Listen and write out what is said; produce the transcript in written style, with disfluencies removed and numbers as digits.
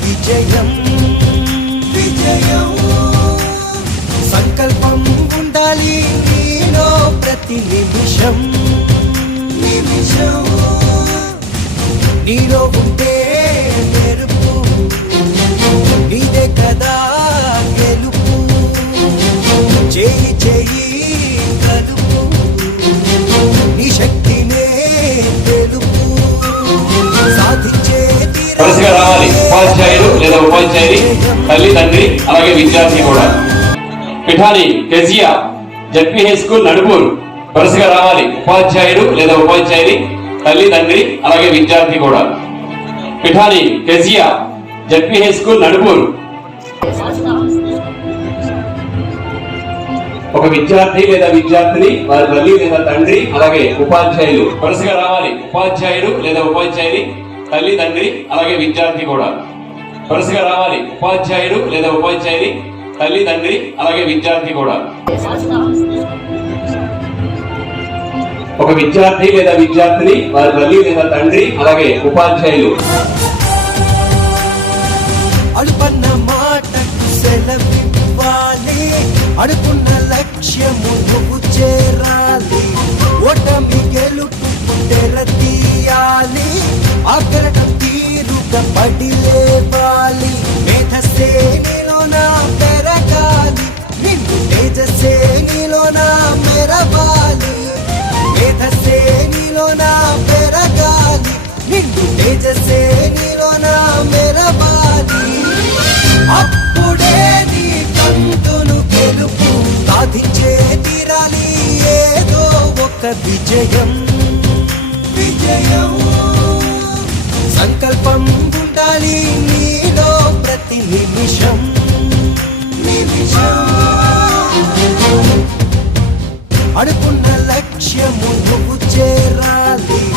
విజయం విజయం సంకల్పం ఉండాలి నీలో ప్రతి నిమిషం నిమిషం నీలో ఉంటే మెరుపు నీదే కదా గెలుపు చేయి చేయి కలుపు నీ శక్తినే తెలుపు సాధించే వరుసగా రావాలి ఉపాధ్యాయులు లేదా ఉపాధ్యాయుని తల్లి తండ్రి అలాగే విద్యార్థి కూడా. Pithani Kezia ZP high school Nadupuru. వరుసగా రావాలి ఉపాధ్యాయులు లేదా ఉపాధ్యాయుని తల్లి తండ్రి అలాగే విద్యార్థి కూడా. Pithani Kezia ZP high school Nadupuru. ఒక విద్యార్థి లేదా విద్యార్థిని వారి తల్లి లేదా తండ్రి అలాగే ఉపాధ్యాయులు. వరుసగా రావాలి ఉపాధ్యాయుడు లేదా ఉపాధ్యాయుని తల్లి తండ్రి అలాగే విద్యార్థి కూడా. వరుసగా రావాలి ఉపాధ్యాయుడు లేదా ఉపాధ్యాయుని తల్లి తండ్రి అలాగే విద్యార్థి కూడా. ఒక విద్యార్థి లేదా విద్యార్థిని వారి తల్లి లేదా తండ్రి అలాగే ఉపాధ్యాయులు. అడుపన్న మాటకు సెలవివ్వాలి అడుపున్న లక్ష్యము నువ్వు చేరాలి ఓటమి గెలుపు తెర తీయాలి ఆకరటం తీరుగా పడి లేవాలి మేధస్సే నీలోన పెరగాలి నిన్ను తేజస్సే నీలోన మెరవాలి మేధస్సే నీలోన పెరగాలి నిన్ను తేజస్సే నీలోన మెరవాలి అప్పుడే నీ కంతును గెలుపు సాధించే తీరాలి ఏదో ఒక విజయం విజయం సంకల్పం ఉండాలి నీలో ప్రతి నిమిషం నిమిషం అనుకున్న లక్ష్యము నువ్వు చేరాలి.